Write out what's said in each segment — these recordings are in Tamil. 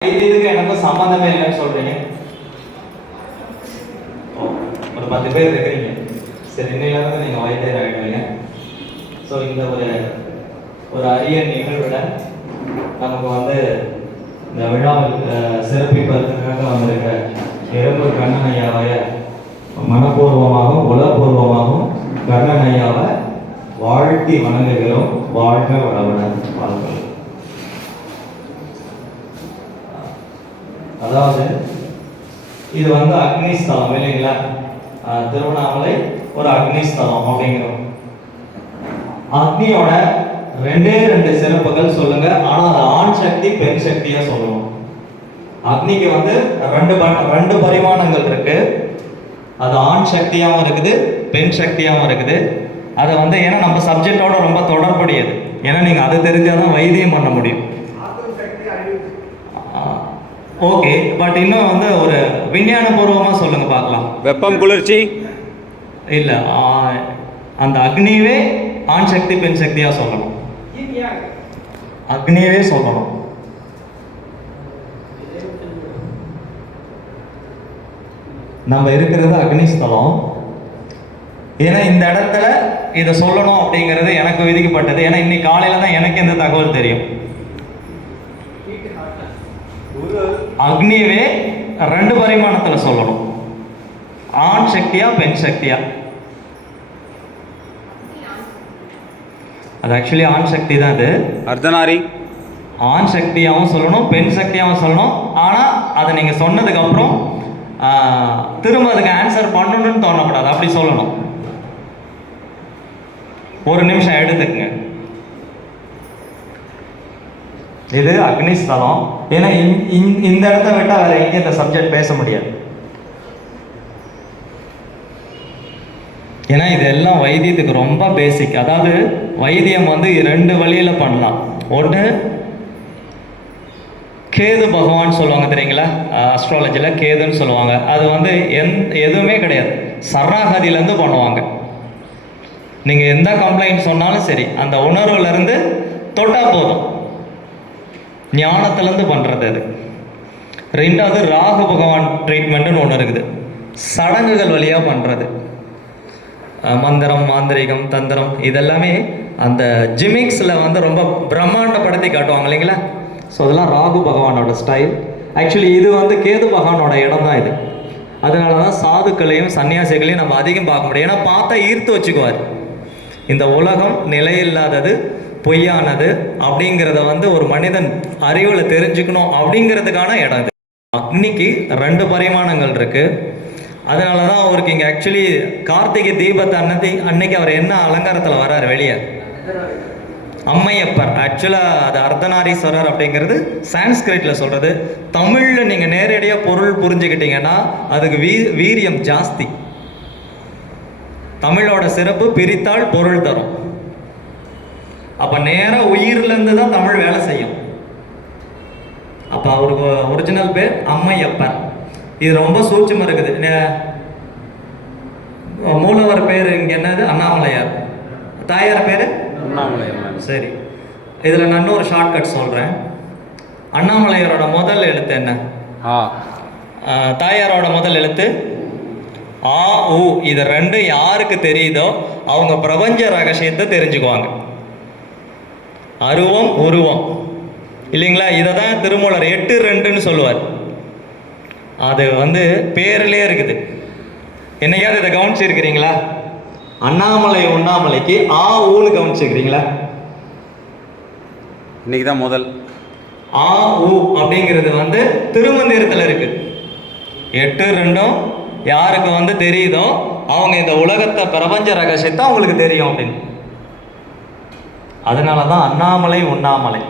இது இதுக்கு எனக்கும் சம்பந்தமே இல்லைன்னு சொல்றீங்க. ஒரு பத்து பேர் இருக்கிறீங்க. சரி இன்னையில இருந்து நீங்க வைத்தியர் ஆகிடுவீங்க ஸோ இந்த ஒரு ஒரு அரிய நிகழ்வுடன் நமக்கு வந்து இந்த விழாவில் சிறப்பிப்பதற்காக வந்திருக்க எறும்பு கண்ணன் ஐயாவை மனப்பூர்வமாகவும் உளப்பூர்வமாகவும் கண்ணன் ஐயாவை வாழ்த்தி வணங்குகிறோம். வாழ்க வளவுடன் வாழ்க்கை அதாவது இது வந்து அக்னிஸ்தலம் இல்லைங்களா? திருவண்ணாமலை ஒரு அக்னி ஸ்தலம் அப்படிங்கிறோம். அக்னியோட ரெண்டே ரெண்டு சிறப்புகள் சொல்லுங்க. ஆனா அது ஆண் சக்தி பெண் சக்தியா சொல்லுவோம். அக்னிக்கு வந்து ரெண்டு ப- ரெண்டு பரிமாணங்கள் இருக்கு. அது ஆண் சக்தியாகவும் இருக்குது பெண் சக்தியாகவும் இருக்குது. அதை வந்து ஏன்னா நம்ம சப்ஜெக்டோட ரொம்ப தொடர்புடையது. ஏன்னா நீங்க அது தெரிஞ்சாதான் வைத்தியம் பண்ண முடியும். ஓகே பட் இன்னும் வந்து ஒரு விஞ்ஞானபூர்வமா சொல்லுங்க பார்க்கலாம். வெப்பம் குளிர்ச்சி? இல்ல அந்த அக்னியவே ஆண் சக்தி பெண் சக்தியா சொல்லணும். அக்னியவே சொல்லணும். நம்ம இருக்கிறது அக்னி ஸ்தலம். ஏன்னா இந்த இடத்துல இதை சொல்லணும் அப்படிங்கிறது எனக்கு விதிக்கப்பட்டது. ஏன்னா இன்னைக்கு காலையில தான் எனக்கு இந்த தகவல் தெரியும். அக்னியவே ரெண்டு பரிமாணத்துல சொல்லணும். ஆண் சக்தியா பெண் சக்தியா? அது ஆக்சுவலி ஆண் சக்தி தான் அது. அர்த்தநாரி. ஆண் சக்தியாகவும் சொல்லணும் பெண் சக்தியாகவும் சொல்லணும். ஆனால் அதை நீங்கள் சொன்னதுக்கு அப்புறம் ஆஹ், திரும்ப அதுக்கு ஆன்சர் பண்ணணும்னு தோணக்கூடாது. அப்படி சொல்லணும். ஒரு நிமிஷம் எடுத்துக்கங்க. இது அக்னி ஸ்தலம். ஏன்னா இந்த- இந்த இடத்த விட்டால் வேற எங்கேயும் இந்த சப்ஜெக்ட் பேச முடியாது. ஏன்னா இது எல்லாம் வைத்தியத்துக்கு ரொம்ப பேசிக் அதாவது வைத்தியம் வந்து ரெண்டு வழியில் பண்ணலாம். ஒன்று கேது பகவான் சொல்லுவாங்க தெரியுங்களா? அஸ்ட்ராலஜியில் கேதுன்னு சொல்லுவாங்க. அது வந்து எந் எதுவுமே கிடையாது. சரணாகதியிலேருந்து பண்ணுவாங்க. நீங்கள் எந்த கம்ப்ளைண்ட் சொன்னாலும் சரி அந்த உணர்வுலேருந்து தொட்டால் போதும். ஞானத்துலேருந்து பண்ணுறது அது. ரெண்டாவது ராகு பகவான் ட்ரீட்மெண்ட்டுன்னு ஒன்று இருக்குது. சடங்குகள் வழியாக பண்ணுறது மந்திரம் மாந்திரிகம் தந்திரம் இதெல்லாமே அந்த ஜிமிக்ஸில் வந்து ரொம்ப பிரம்மாண்டப்படுத்தி காட்டுவாங்க இல்லைங்களா? ஸோ அதெல்லாம் ராகு பகவானோட ஸ்டைல் ஆக்சுவலி இது வந்து கேது பகவானோட இடம் தான் இது. அதனால தான் சாதுக்களையும் சன்னியாசிகளையும் நம்ம அதிகம் பார்க்க முடியும். ஏன்னா பார்த்தா ஈர்த்து வச்சுக்குவார். இந்த உலகம் நிலையில்லாதது பொய்யானது அப்படிங்கிறத வந்து ஒரு மனிதன் அறிவில் தெரிஞ்சுக்கணும் அப்படிங்கிறதுக்கான இடம் இது. அக்னிக்கு ரெண்டு பரிமாணங்கள் இருக்கு. அதனால தான் அவருக்கு இங்கே ஆக்சுவலி கார்த்திகை தீபத்தை அன்னதி அன்னைக்கு அவர் என்ன அலங்காரத்தில் வர்றார் வெளியே? அம்மையப்பர். ஆக்சுவலாக அது அர்த்தநாரீஸ்வரர் அப்படிங்கிறது சான்ஸ்கிரிட்டில் சொல்கிறது தமிழில் நீங்கள் நேரடியாக பொருள் புரிஞ்சுக்கிட்டீங்கன்னா அதுக்கு வீ வீரியம் ஜாஸ்தி. தமிழோட சிறப்பு பிரித்தால் பொருள் தரும். அப்போ நேராக உயிர்லேருந்து தான் தமிழ் வேலை செய்யும். அப்போ அவருக்கு ஒரிஜினல் பேர் அம்மையப்பர் இது ரொம்ப சூட்சமாக இருக்குது. மூலவர் பேர் இங்கே என்னது? அண்ணாமலையார். தாயார் பேர்? அண்ணாமலை சரி. இதில் நான் இன்னொரு ஷார்ட்கட் சொல்கிறேன் அண்ணாமலையாரோட முதல் எழுத்து என்ன? தாயாரோட முதல் எழுத்து? ஆ உ இது ரெண்டும் யாருக்கு தெரியுதோ அவங்க பிரபஞ்ச ரகசியத்தை தெரிஞ்சுக்குவாங்க. அருவம் உருவம். இல்லைங்களா? இதை தான் திருமூலர் எட்டு ரெண்டுன்னு சொல்லுவார். அது வந்து பேர்லயே இருக்குது. என்னைக்காவது இதை கவனிச்சிருக்கிறீங்களா? அண்ணாமலை உண்ணாமலைக்கு ஆ ஊன்னு கவனிச்சிருக்கிறீங்களா? இன்னைக்கு தான் முதல். ஆ உ அப்படிங்கிறது வந்து திருமந்திரத்தில் இருக்கு. எட்டு ரெண்டும் யாருக்கு வந்து தெரியுதோ அவங்க இந்த உலகத்தை பிரபஞ்ச ரகசியத்தை அவங்களுக்கு தெரியும் அப்படின்னு. அதனால தான் அண்ணாமலை உண்ணாமலை.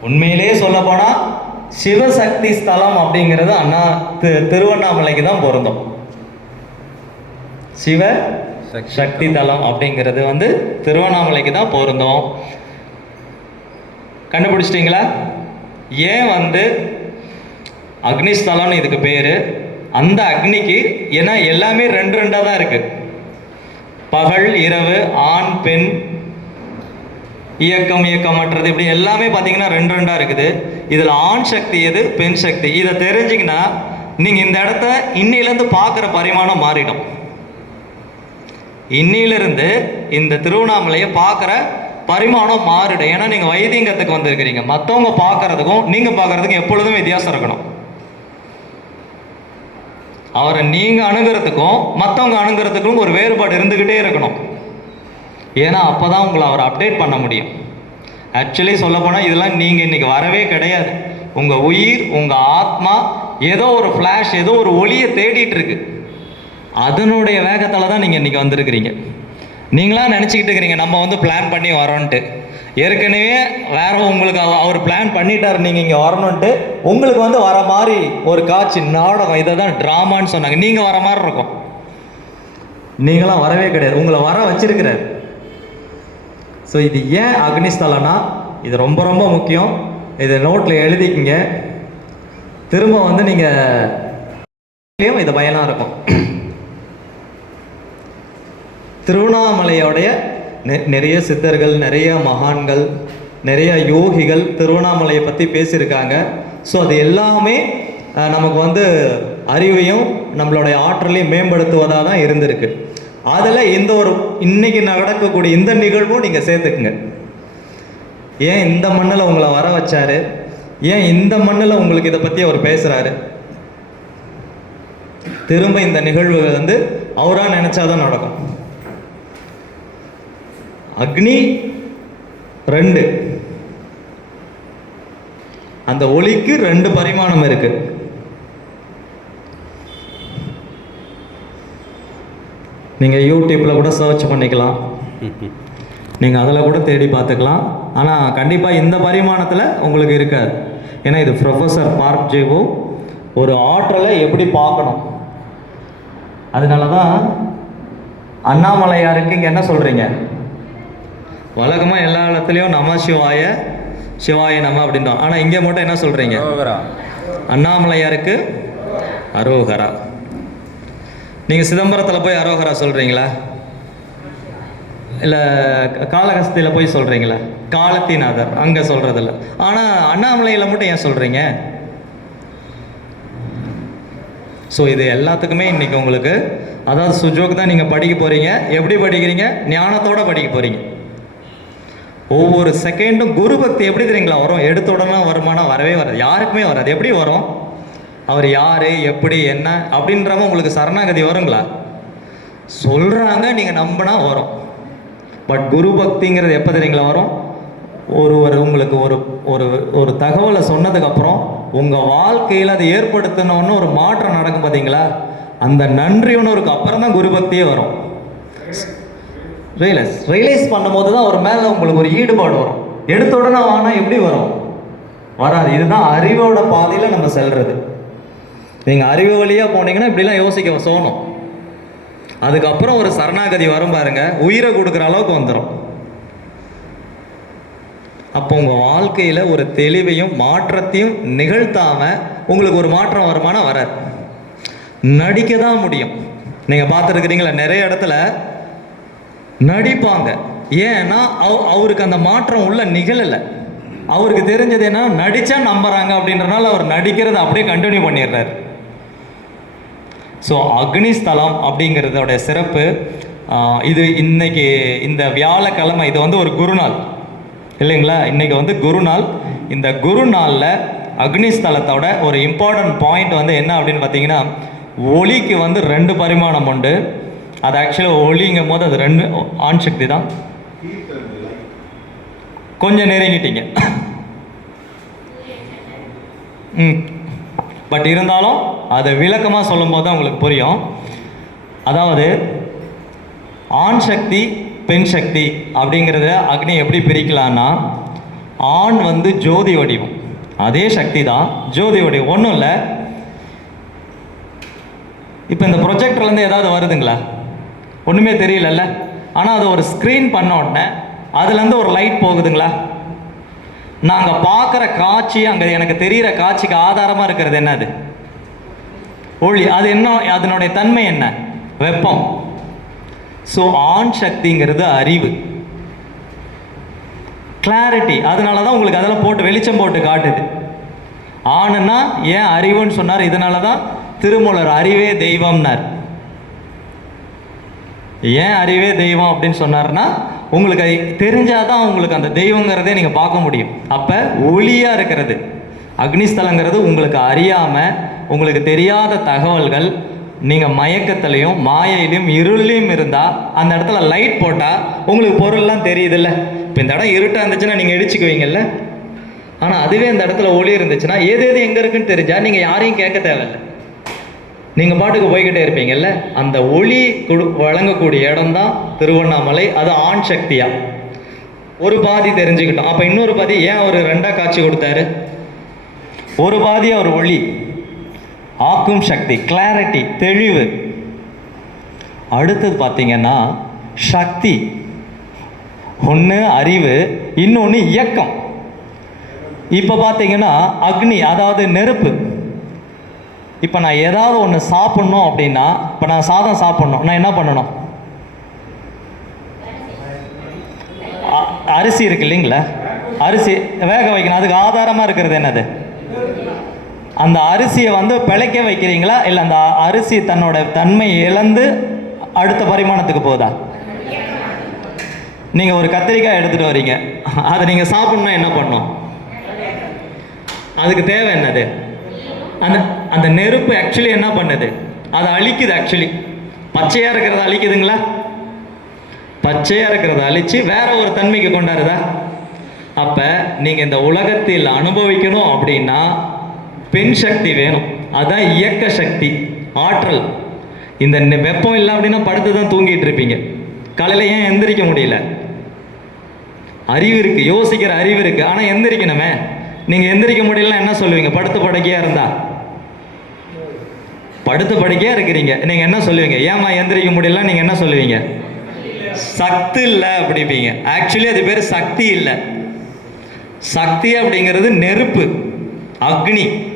உண்மையிலேயே சொல்ல போனால் சிவசக்தி ஸ்தலம் அப்படிங்கிறது அண்ணா தி- திருவண்ணாமலைக்கு தான் பொருந்தும். சிவ சக்தி தலம். அப்படிங்கிறது வந்து திருவண்ணாமலைக்கு தான் பொருந்தும். கண்டுபிடிச்சிட்டிங்களா? ஏன் வந்து அக்னிஸ்தலம்னு இதுக்கு பேர்? அந்த அக்னிக்கு ஏன்னா எல்லாமே ரெண்டு ரெண்டாக தான் இருக்கு. பகல் இரவு ஆண் பெண் இயக்கம் இயக்கமற்றது இப்படி எல்லாமே பார்த்தீங்கன்னா ரெண்டு ரெண்டாக இருக்குது. இதில் ஆண் சக்தி எது பெண் சக்தி. இதை தெரிஞ்சிங்கன்னா நீங்கள் இந்த இடத்த இன்னிலேருந்து பார்க்குற பரிமாணம் மாறிடும். இன்னிலிருந்து இந்த திருவண்ணாமலையை பார்க்குற பரிமாணம் மாறிடும். ஏன்னா நீங்கள் வைத்தியங்கத்துக்கு வந்திருக்கிறீங்க. மற்றவங்க பார்க்கறதுக்கும் நீங்கள் பார்க்கறதுக்கும் எப்பொழுதும் வித்தியாசம் இருக்கணும். அவரை நீங்கள் அணுகிறதுக்கும் மற்றவங்க அணுகிறதுக்கும் ஒரு வேறுபாடு இருந்துக்கிட்டே இருக்கணும். ஏன்னா அப்போ தான் உங்களை அவர் அப்டேட் பண்ண முடியும். ஆக்சுவலி சொல்லப்போனால் இதெல்லாம் நீங்கள் இன்றைக்கி வரவே கிடையாது. உங்கள் உயிர் உங்கள் ஆத்மா ஏதோ ஒரு ஃப்ளாஷ் ஏதோ ஒரு ஒளியை தேடிட்டு இருக்கு. அதனுடைய வேகத்தில் தான் நீங்கள் இன்றைக்கி வந்திருக்கிறீங்க. நீங்களா நினச்சிக்கிட்டு இருக்கிறீங்க நம்ம வந்து பிளான் பண்ணி வரோன்ட்டு. ஏற்கனவே வேற உங்களுக்கு அவர் பிளான் பண்ணிட்டார் நீங்கள் இங்கே வரணுன்ட்டு. உங்களுக்கு வந்து வர மாதிரி ஒரு காட்சி நாடகம் இதை தான் ட்ராமான்னு சொன்னாங்க. நீங்கள் வர மாதிரி இருக்கும். நீங்களாம் வரவே கிடையாது. உங்களை வர வச்சிருக்கிறார். ஸோ இது ஏன் அக்னிஸ்தலம்னா இது ரொம்ப ரொம்ப முக்கியம். இதை நோட்டில் எழுதிக்கிங்க. திரும்ப வந்து நீங்கள் இது பயனாக இருக்கும். திருவண்ணாமலையோடைய நெ- நிறைய சித்தர்கள் நிறைய மகான்கள் நிறைய யோகிகள் திருவண்ணாமலையை பற்றி பேசியிருக்காங்க. ஸோ அது எல்லாமே நமக்கு வந்து அறிவையும் நம்மளுடைய ஆற்றலையும் மேம்படுத்துவதாக தான் இருந்திருக்கு. அதில் இந்த ஒரு இன்னைக்கு நடக்கக்கூடிய இந்த நிகழ்வும் நீங்கள் சேர்த்துக்குங்க. ஏன் இந்த மண்ணில் உங்களை வர வச்சாரு? ஏன் இந்த மண்ணில் உங்களுக்கு இதை பற்றி அவர் பேசுகிறாரு திரும்ப இந்த நிகழ்வுகள் வந்து அவராக நினச்சாதான் நடக்கும். அக்னி ரெண்டு. அந்த ஒளிக்கு ரெண்டு பரிமாணம் இருக்குது நீங்க யூடியூப்ல கூட சர்ச் பண்ணிக்கலாம். நீங்க அதில் கூட தேடி பார்த்துக்கலாம். ஆனா கண்டிப்பா இந்த பரிமாணத்துல உங்களுக்கு இருக்காது. ஏன்னா இது ப்ரொஃபஸர் பார்க் ஜேவோ ஒரு ஆற்றலை எப்படி பார்க்கணும்? அதனால தான் அண்ணாமலையாருக்கு இங்கே என்ன சொல்றீங்க? வழக்கமாக எல்லா இடத்துலையும் நம சிவாய சிவாய நம அப்படின்றோம். ஆனால் இங்கே மட்டும் என்ன சொல்கிறீங்க. அண்ணாமலையாருக்கு அரோகரா. நீங்கள் சிதம்பரத்தில் போய் அரோகரா சொல்கிறீங்களா இல்லை காளகஸ்தியில் போய் சொல்கிறீங்களா காலத்திநாதர் அங்கே சொல்கிறதில்ல ஆனால் அண்ணாமலையில் மட்டும் ஏன் சொல்கிறீங்க ஸோ இது எல்லாத்துக்குமே இன்றைக்கி உங்களுக்கு அதாவது சுஜோக் தான் நீங்கள் படிக்க போகிறீங்க எப்படி படிக்கிறீங்க? ஞானத்தோடு படிக்க போகிறீங்க ஒவ்வொரு செகண்டும் குரு பக்தி எப்படி தெரியுங்களா வரும்? எடுத்த உடனே வருமானம் வரவே வராது. யாருக்குமே வராது. எப்படி வரும்? அவர் யார் எப்படி என்ன அப்படின்றவங்க உங்களுக்கு சரணாகதி வருங்களா? சொல்கிறாங்க நீங்கள் நம்பினா வரும். பட் குரு பக்திங்கிறது எப்போ தெரியுங்களா வரும்? ஒருவர் உங்களுக்கு ஒரு ஒரு ஒரு தகவலை சொன்னதுக்கப்புறம் உங்கள் வாழ்க்கையில் அதை ஏற்படுத்தினோன்னு ஒரு மாற்றம் நடக்கும் பார்த்தீங்களா அந்த நன்றி உணர்வுக்கு அப்புறம் தான் குரு பக்தியே வரும். ரியலைஸ் ரியலைஸ் பண்ணும்போது தான் ஒரு மேலே உங்களுக்கு ஒரு ஈடுபாடு வரும். எடுத்த உடனே வானா எப்படி வரும்? வராது. இதுதான் அறிவோட பாதையில் நம்ம செல்றது. நீங்கள் அறிவு வழியாக போனீங்கன்னா இப்படிலாம் யோசிக்க சோணும் அதுக்கப்புறம் ஒரு சரணாகதி வரும் பாருங்க. உயிரை கொடுக்குற அளவுக்கு வந்துடும் அப்போ உங்கள் வாழ்க்கையில் ஒரு தெளிவையும் மாற்றத்தையும் நிகழ்த்தாம உங்களுக்கு ஒரு மாற்றம் வருமானா வராது. நடிக்க தான் முடியும். நீங்கள் பார்த்துருக்குறீங்களா நிறைய இடத்துல நடிப்பாங்க. ஏன்னா அவ- அவருக்கு அந்த மாற்றம் உள்ள நிகழலை. அவருக்கு தெரிஞ்சது என்ன நடித்தா நம்புறாங்க அப்படின்றனால அவர் நடிக்கிறத அப்படியே கண்டினியூ பண்ணிடுறாரு. ஸோ அக்னிஸ்தலம் அப்படிங்கிறதோட சிறப்பு இது இன்னைக்கு இந்த வியாழக்கிழமை இது வந்து ஒரு குருநாள். இல்லைங்களா? இன்னைக்கு வந்து குருநாள். இந்த குருநாளில் அக்னிஸ்தலத்தோட ஒரு இம்பார்ட்டன்ட் பாயிண்ட் வந்து என்ன அப்படின்னு பார்த்தீங்கன்னா ஒளிக்கு வந்து ரெண்டு பரிமாணம் உண்டு. அது ஆக்சுவலாக ஒளிங்கும் போது அது ரெண்டு ஆண் சக்தி தான். கொஞ்சம் நெருங்கிட்டீங்க. ம். பட் இருந்தாலும் அதை விளக்கமாக சொல்லும்போது தான் உங்களுக்கு புரியும். அதாவது ஆண் சக்தி பெண் சக்தி அப்படிங்கிறத அக்னி எப்படி பிரிக்கலான்னா ஆண் வந்து ஜோதி வடிவம். அதே சக்தி தான் ஜோதி வடிவம். ஒன்றும் இல்லை. இப்போ இந்த ப்ரொஜெக்டர்லேருந்து ஏதாவது வருதுங்களா? ஒன்றுமே தெரியலல்ல. ஆனால் அது ஒரு ஸ்க்ரீன் பண்ண உடனே அதுலேருந்து ஒரு லைட் போகுதுங்களா? நாங்கள் பார்க்குற காட்சி அங்கே எனக்கு தெரிகிற காட்சிக்கு ஆதாரமாக இருக்கிறது என்னது? ஒளி. அது என்ன அதனுடைய தன்மை என்ன? வெப்பம். ஸோ ஆண் சக்திங்கிறது அறிவு. கிளாரிட்டி அதனால தான் உங்களுக்கு அதெல்லாம் போட்டு வெளிச்சம் போட்டு காட்டுது. ஆணுன்னா ஏன் அறிவுன்னு சொன்னார்? இதனால தான் திருமூலர் அறிவே தெய்வம்னார். ஏன் அறிவே தெய்வம் அப்படின்னு சொன்னார்னா உங்களுக்கு தெரிஞ்சால் தெரிஞ்சாதான் உங்களுக்கு அந்த தெய்வங்கிறதே நீங்கள் பார்க்க முடியும். அப்போ ஒளியாக இருக்கிறது. அக்னிஸ்தலங்கிறது உங்களுக்கு அறியாமல் உங்களுக்கு தெரியாத தகவல்கள் நீங்கள் மயக்கத்துலையும் மாயையிலையும் இருளையும் இருந்தால் அந்த இடத்துல லைட் போட்டால் உங்களுக்கு பொருள்லாம் தெரியுதுல்ல. இப்போ இந்த இடம் இருட்டாக இருந்துச்சுன்னா நீங்கள் இடிச்சுக்குவீங்கல்ல. ஆனால் அதுவே இந்த இடத்துல ஒளி இருந்துச்சுன்னா எது எது எங்கே இருக்குன்னு தெரிஞ்சால் நீங்கள் யாரையும் கேட்க தேவையில்லை. நீங்கள் பாட்டுக்கு போய்கிட்டே இருப்பீங்கல்ல அந்த ஒளி கொடு வழங்கக்கூடிய இடம்தான் திருவண்ணாமலை அது ஆண் சக்தியா? ஒரு பாதி தெரிஞ்சுக்கிட்டோம். அப்போ இன்னொரு பாதி ஏன் அவர் ரெண்டாக காட்சி கொடுத்தாரு? ஒரு பாதி அவர் ஒளி ஆக்கும் சக்தி கிளாரிட்டி தெளிவு. அடுத்தது பார்த்தீங்கன்னா சக்தி. ஒன்று அறிவு இன்னொன்று இயக்கம். இப்போ பார்த்தீங்கன்னா அக்னி அதாவது நெருப்பு. இப்போ நான் ஏதாவது ஒன்று சாப்பிட்ணும் அப்படின்னா இப்போ நான் சாதம் சாப்பிட்ணும். நான் என்ன பண்ணணும்? அ- அரிசி இருக்கு இல்லைங்களா? அரிசி வேக வைக்கணும். அதுக்கு ஆதாரமாக இருக்கிறது என்னது? அந்த அரிசியை வந்து பிழைக்க வைக்கிறீங்களா? இல்லை அந்த அரிசி தன்னோட தன்மை இழந்து அடுத்த பரிமாணத்துக்கு போகுதா? நீங்கள் ஒரு கத்திரிக்காய் எடுத்துகிட்டு வரீங்க. அதை நீங்கள் சாப்பிட்ணுன்னா என்ன பண்ணும்? அதுக்கு தேவை என்னது? அந்த அந்த நெருப்பு ஆக்சுவலி என்ன பண்ணுது? அதை அழிக்குது ஆக்சுவலி பச்சையாக இருக்கிறத அழிக்குதுங்களா? பச்சையாக இருக்கிறத அழித்து வேற ஒரு தன்மைக்கு கொண்டாருதா? அப்போ நீங்கள் இந்த உலகத்தில் அனுபவிக்கணும் அப்படின்னா பெண் சக்தி வேணும். அதுதான் இயக்க சக்தி ஆற்றல். இந்த வெப்பம் இல்லை அப்படின்னா படுத்து தான் தூங்கிட்டு இருப்பீங்க. காலையில் ஏன் எந்திரிக்க முடியல? அறிவு இருக்குது யோசிக்கிற அறிவு இருக்குது ஆனால் எந்திரிக்கணுமே. நீங்கள் எந்திரிக்க முடியலன்னா என்ன சொல்லுவீங்க? படுத்து படுக்கையா இருந்தால் படுத்து படுக்கையாக இருக்கிறீங்க. நீங்கள் என்ன சொல்லுவீங்க? ஏமா எந்திரிக்க முடியல நீங்கள் என்ன சொல்லுவீங்க? சக்தி இல்லை அப்படிப்பீங்க. ஆக்சுவலி அது பேர் சக்தி இல்லை. சக்தி அப்படிங்கிறது நெருப்பு அக்னி.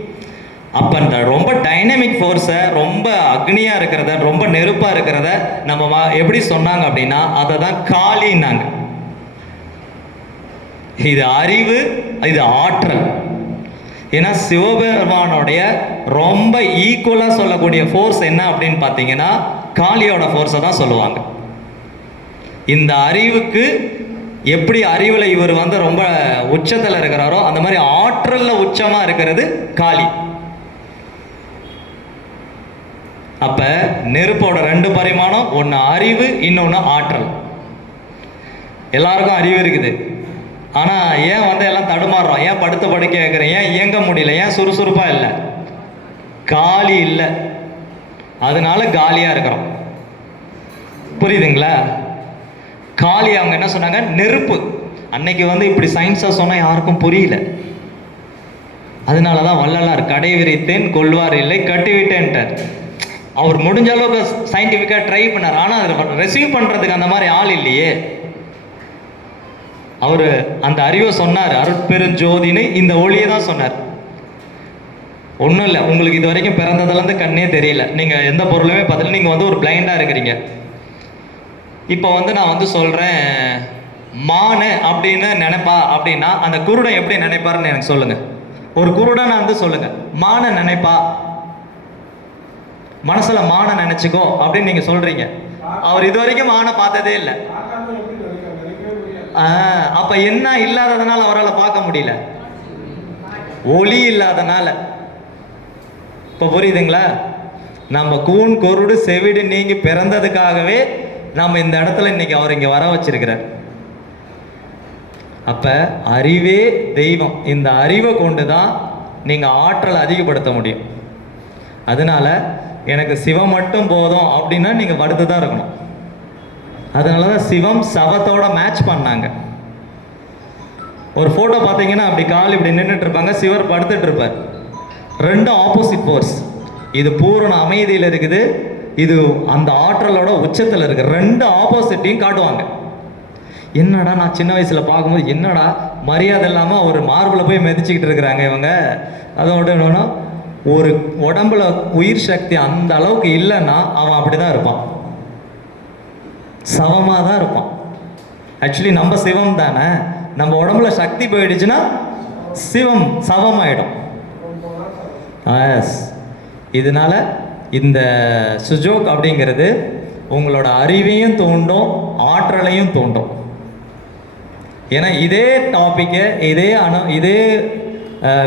அப்போ இந்த ரொம்ப டைனமிக் ஃபோர்ஸை ரொம்ப அக்னியாக இருக்கிறத ரொம்ப நெருப்பாக இருக்கிறத நம்ம வா- எப்படி சொன்னாங்க அப்படின்னா அதை தான் காளின்னாங்க. இது அறிவு இது ஆற்றல். ஏன்னா சிவபெருமானோடைய ரொம்ப ஈக்குவலாக சொல்லக்கூடிய ஃபோர்ஸ் என்ன அப்படின்னு பார்த்தீங்கன்னா காளியோட ஃபோர்ஸை தான் சொல்லுவாங்க. இந்த அறிவுக்கு எப்படி அறிவில் இவர் வந்து ரொம்ப உச்சத்தில் இருக்கிறாரோ அந்த மாதிரி ஆற்றலில் உச்சமாக இருக்கிறது காளி. அப்போ நெருப்போட ரெண்டு பரிமாணம் ஒன்று அறிவு இன்னொன்று ஆற்றல். எல்லாருக்கும் அறிவு இருக்குது. ஆனால் ஏன் வந்து எல்லாம் தடுமாறுறோம்? ஏன் படுத்த படுக்க கேட்குறேன் ஏன் இயங்க முடியல? ஏன் சுறுசுறுப்பாக இல்லை? காலி இல்லை. அதனால காலியாக இருக்கிறோம். புரியுதுங்களா? காலி அவங்க என்ன சொன்னாங்க? நெருப்பு. அன்னைக்கு வந்து இப்படி சயின்ஸாக சொன்னால் யாருக்கும் புரியல. அதனால தான் வள்ளலார் கடை விரித்தேன் கொள்வார் இல்லை கட்டிவிட்டேன்ட்டார் அவர் முடிஞ்ச அளவுக்கு சயின்டிஃபிக்காக ட்ரை பண்ணார். ஆனால் அதில் ரெசீவ் பண்ணுறதுக்கு அந்த மாதிரி ஆள் இல்லையே. அவர் அந்த அறிவை சொன்னார். அருட்பெருஞ்சோதின்னு இந்த ஒளியை தான் சொன்னார். ஒன்றும் இல்லை உங்களுக்கு இது வரைக்கும் பிறந்ததுலேருந்து கண்ணே தெரியல. நீங்கள் எந்த பொருளுமே பார்த்துல நீங்கள் வந்து ஒரு பிளைண்டாக இருக்கிறீங்க. இப்போ வந்து நான் வந்து சொல்கிறேன் மானு அப்படின்னு நினைப்பா அப்படின்னா அந்த குருடன் எப்படி நினைப்பாருன்னு எனக்கு சொல்லுங்கள் ஒரு குருடனை வந்து சொல்லுங்கள் மானை நினைப்பா. மனசில் மானை நினச்சிக்கோ அப்படின்னு நீங்கள் சொல்கிறீங்க அவர் இது வரைக்கும் மானை பார்த்ததே இல்லை. அப்போ என்ன இல்லாததுனால அவரால் பார்க்க முடியல? ஒளி இல்லாதனால. இப்போ புரியுதுங்களா? நம்ம கூன் கொருடு செவிடு நீங்கி பிறந்ததுக்காகவே நம்ம இந்த இடத்துல இன்னைக்கு அவர் இங்கே வர வச்சிருக்கிறார். அப்போ அறிவே தெய்வம். இந்த அறிவை கொண்டு தான் நீங்கள் ஆற்றல் அதிகப்படுத்த முடியும். அதனால எனக்கு சிவம் மட்டும் போதும் அப்படின்னா நீங்கள் படுத்து தான் இருக்கணும். அதனால தான் சிவம் சவத்தோட மேட்ச் பண்ணாங்க. ஒரு ஃபோட்டோ பார்த்தீங்கன்னா அப்படி கால் இப்படி நின்றுட்டு இருப்பாங்க சிவர் படுத்துட்டு இருப்பார். ரெண்டும் ஆப்போசிட் ஃபோர்ஸ் இது பூரண அமைதியில் இருக்குது. இது அந்த ஆற்றலோட உச்சத்தில் இருக்கு. ரெண்டு ஆப்போசிட்டையும் காட்டுவாங்க. என்னடா நான் சின்ன வயசில் பார்க்கும்போது என்னடா மரியாதை இல்லாமல் ஒரு மார்பில் போய் மிதிச்சுக்கிட்டு இருக்கிறாங்க இவங்க. அதோட என்னன்னா ஒரு உடம்புல உயிர் சக்தி அந்த அளவுக்கு இல்லைன்னா அவன் அப்படி தான் இருப்பான். சவமாக தான் இருக்கும். ஆக்சுவலி நம்ம சிவம் தானே. நம்ம உடம்புல சக்தி போயிடுச்சுன்னா சிவம் சவமாயிடும் எஸ் இதனால இந்த சுஜோக் அப்படிங்கிறது உங்களோட அறிவையும் தூண்டும் ஆற்றலையும் தூண்டும். ஏன்னா இதே டாப்பிக்கு இதே அணு இதே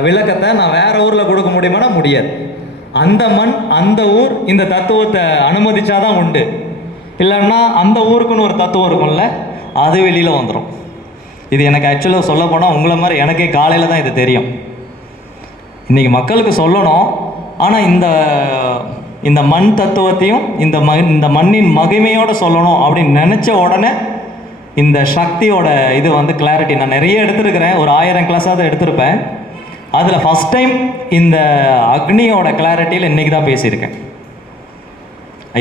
விளக்கத்தை நான் வேற ஊரில் கொடுக்க முடியுமானா முடியாது. அந்த மண் அந்த ஊர் இந்த தத்துவத்தை அனுமதிச்சாதான் உண்டு. இல்லைன்னா அந்த ஊருக்குன்னு ஒரு தத்துவம் இருக்கும்ல அது வெளியில் வந்துடும் இது எனக்கு ஆக்சுவலாக சொல்ல போனால் உங்களை மாதிரி எனக்கே காலையில் தான் இது தெரியும். இன்றைக்கி மக்களுக்கு சொல்லணும் ஆனால் இந்த இந்த மண் தத்துவத்தையும் இந்த ம இந்த மண்ணின் மகிமையோடு சொல்லணும் அப்படின்னு நினச்ச உடனே இந்த சக்தியோட இது வந்து கிளாரிட்டி நான் நிறைய எடுத்திருக்கிறேன் ஒரு ஆயிரம் கிளாஸாவது எடுத்திருப்பேன். அதில் ஃபஸ்ட் டைம் இந்த அக்னியோட கிளாரிட்டியில் இன்றைக்கி தான் பேசியிருக்கேன்.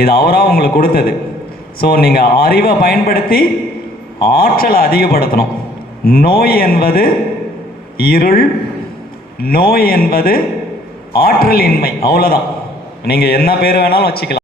இது அவராக உங்களுக்கு கொடுத்தது. ஸோ நீங்கள் அறிவை பயன்படுத்தி ஆற்றலை அதிகப்படுத்தணும். நோய் என்பது இருள் நோய் என்பது ஆற்றல் இன்மை அவ்வளோதான் நீங்கள் என்ன பேர் வேணாலும் வச்சுக்கலாம்.